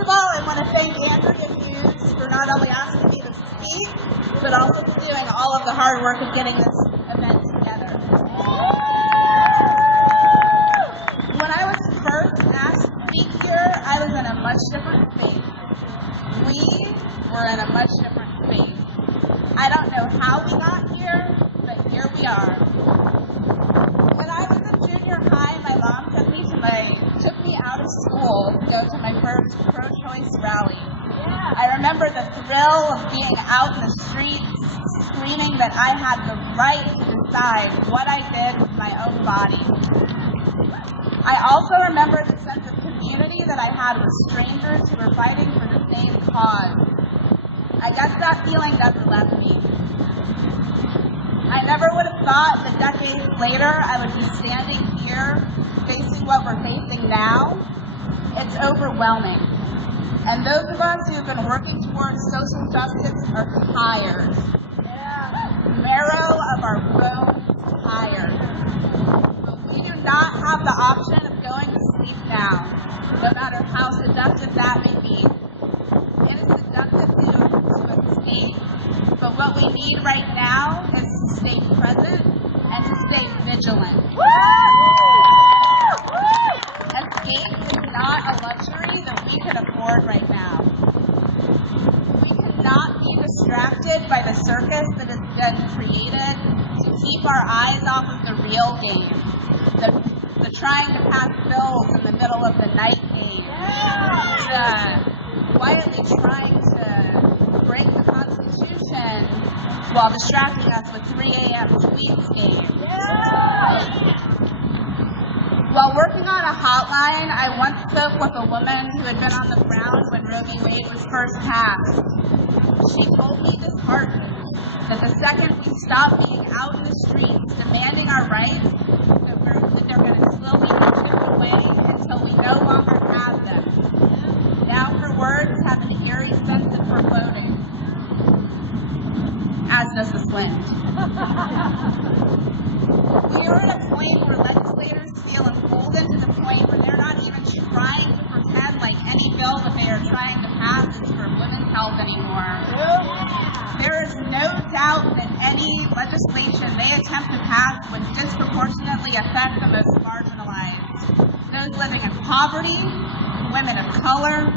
First of all, I want to thank Andrea Hughes for not only asking me to speak, but also for doing all of the hard work of getting this event together. When I was first asked to speak here, I was in a much different space. We were in a much different space. I don't know how we got here, but here we are. When I was in junior high, my mom took me out of school to go to my first pro-choice rally. I remember the thrill of being out in the streets, screaming that I had the right to decide what I did with my own body. I also remember the sense of community that I had with strangers who were fighting for the same cause. I guess that feeling never left me. I never would have thought that decades later I would be standing here facing what we're facing now. It's overwhelming. And those of us who have been working towards social justice are tired. Marrow of our bones tired. But we do not have the option of going to sleep now, no matter how seductive that may be. It is seductive to escape, but what we need right now is to stay present and to stay vigilant. Escape is not a luxury that we can afford right now. We cannot be distracted by the circus that has been created to keep our eyes off of the real game, the trying to pass bills in the middle of the night game, the quietly trying to break the Constitution while distracting us with 3 a.m. tweets game. While working on a hotline, I once spoke with a woman who had been on the ground when Roe v. Wade was first passed. She told me disheartened that the second we stop being out in the streets demanding our rights, that they're going to slowly be chipped away until we no longer have them. Now her words have an eerie sense of foreboding, as does the wind. We are at a point where legislators feel emboldened to the point where they're not even trying to pretend like any bill that they are trying to pass is for women's health anymore. There is no doubt that any legislation they attempt to pass would disproportionately affect the most marginalized. Those living in poverty, women of color,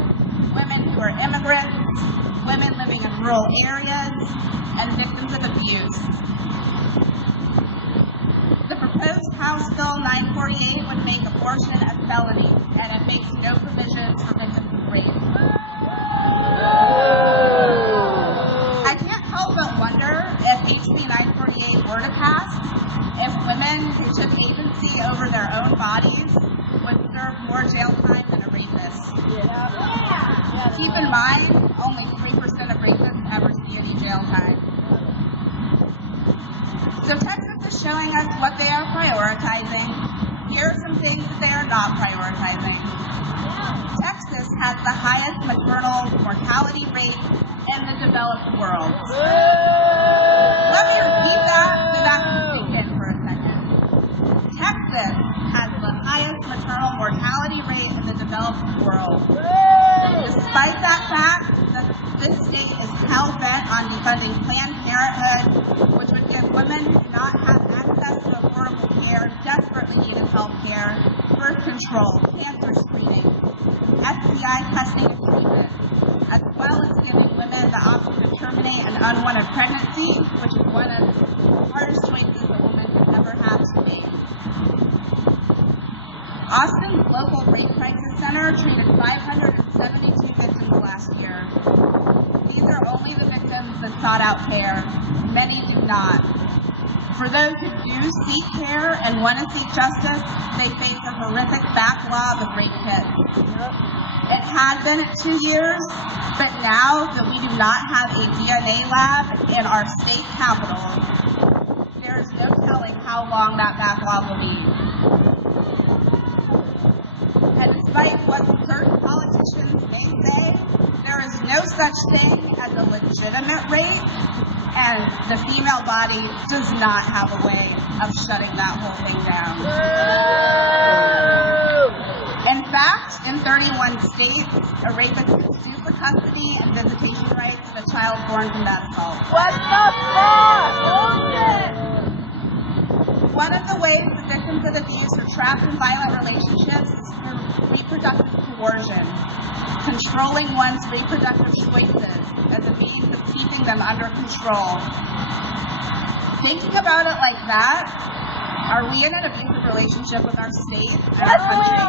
women who are immigrants, women living in rural areas, and victims of abuse. The proposed House Bill 948 would make abortion a felony, and it makes no provisions for victims of rape. I can't help but wonder if HB 948 were to pass, if women who took agency over their own bodies would serve more jail time than a rapist. Keep in mind, only 3% of rapists ever see any jail time. So Texas is showing us what they are prioritizing. Here are some things that they are not prioritizing. Texas has the highest maternal mortality rate in the developed world. Let me repeat that so that can sink in for a second. Texas has the highest maternal mortality rate in the developed world. Despite that fact, this state is hell-bent on defunding Planned Parenthood, which would give women who do not have access to affordable care, desperately needed health care, birth control, cancer screening, STI testing and treatment, as well as giving women the option to terminate an unwanted pregnancy, which is one of the hardest choices a woman could ever have to make. Austin's local rape crisis center treated 572 victims last year. These are only the victims that sought out care. Many do not. For those who do seek care and want to seek justice, they face a horrific backlog of rape kits. It had been at 2 years, but now that we do not have a DNA lab in our state capital, there is no telling how long that backlog will be. And despite what certain politicians may say, there is no such thing as a legitimate rape, and the female body does not have a way of shutting that whole thing down. In fact, in 31 one state, a rapist can sue for custody and visitation rights of a child born from that assault. What the fuck? One of the ways that victims of abuse are trapped in violent relationships is through reproductive coercion, controlling one's reproductive choices as a means of keeping them under control. Thinking about it like that, are we in an abusive relationship with our state and our country?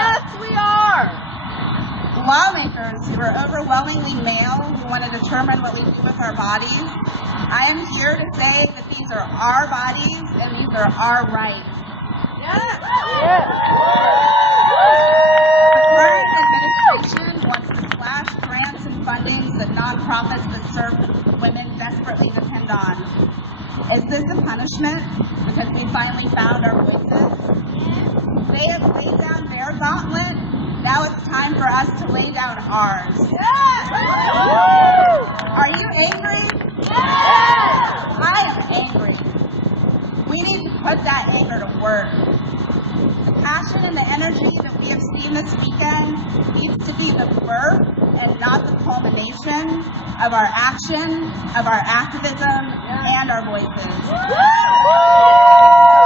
Yes, we are. Lawmakers who are overwhelmingly male who want to determine what we do with our bodies, I am here to say that these are our bodies and these are our rights. Yes. The current administration wants to slash grants and fundings that nonprofits that serve women desperately depend on. Is this a punishment because we finally found our voices? They have laid down their gauntlet. Now it's time for us to lay down ours. Are you angry? I am angry. We need to put that anger to work. The passion and the energy that we have seen this weekend needs to be the birth and not the culmination of our action, of our activism, and our voices.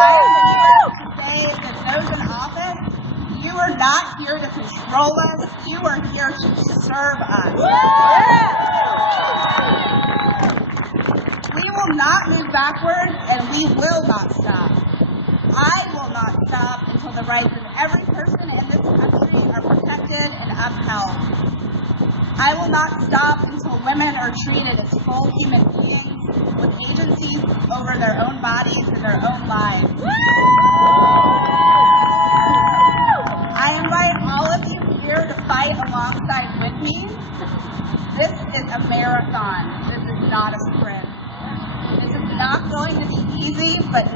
I am here to say that those in office, you are not here to control us, you are here to serve us. We will not move backwards, and we will not stop. I will not stop until the rights of every person in this country are protected and upheld. I will not stop until women are treated as full human beings with agencies over their own bodies and their own lives. I invite all of you here to fight alongside with me. This is a marathon. This is not a sprint. This is not going to be easy, but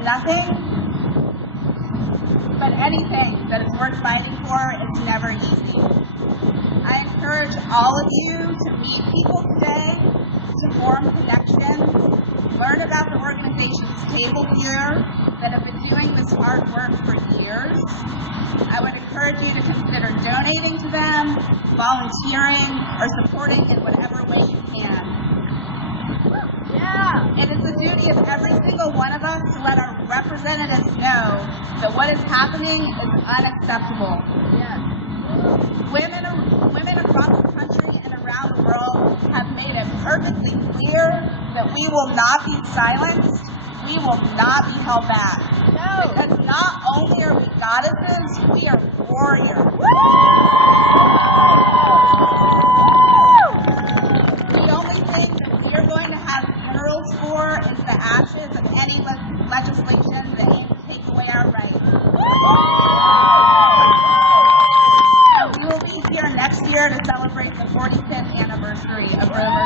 anything that is worth fighting for is never easy. I encourage all of you to meet people today, to form connections, learn about the organizations tabled here that have been doing this hard work for years. I would encourage you to consider donating to them, volunteering, or supporting in whatever way you can. It is the duty of every single one of us to let our representatives know that what is happening is unacceptable. Women across the country and around the world have made it perfectly clear that we will not be silenced, we will not be held back. Because not only are we goddesses, we are warriors. The only thing that we are going to have funerals for is the ashes of any legislation that aims to take away our rights. We will be here next year to celebrate the 45th anniversary of Roe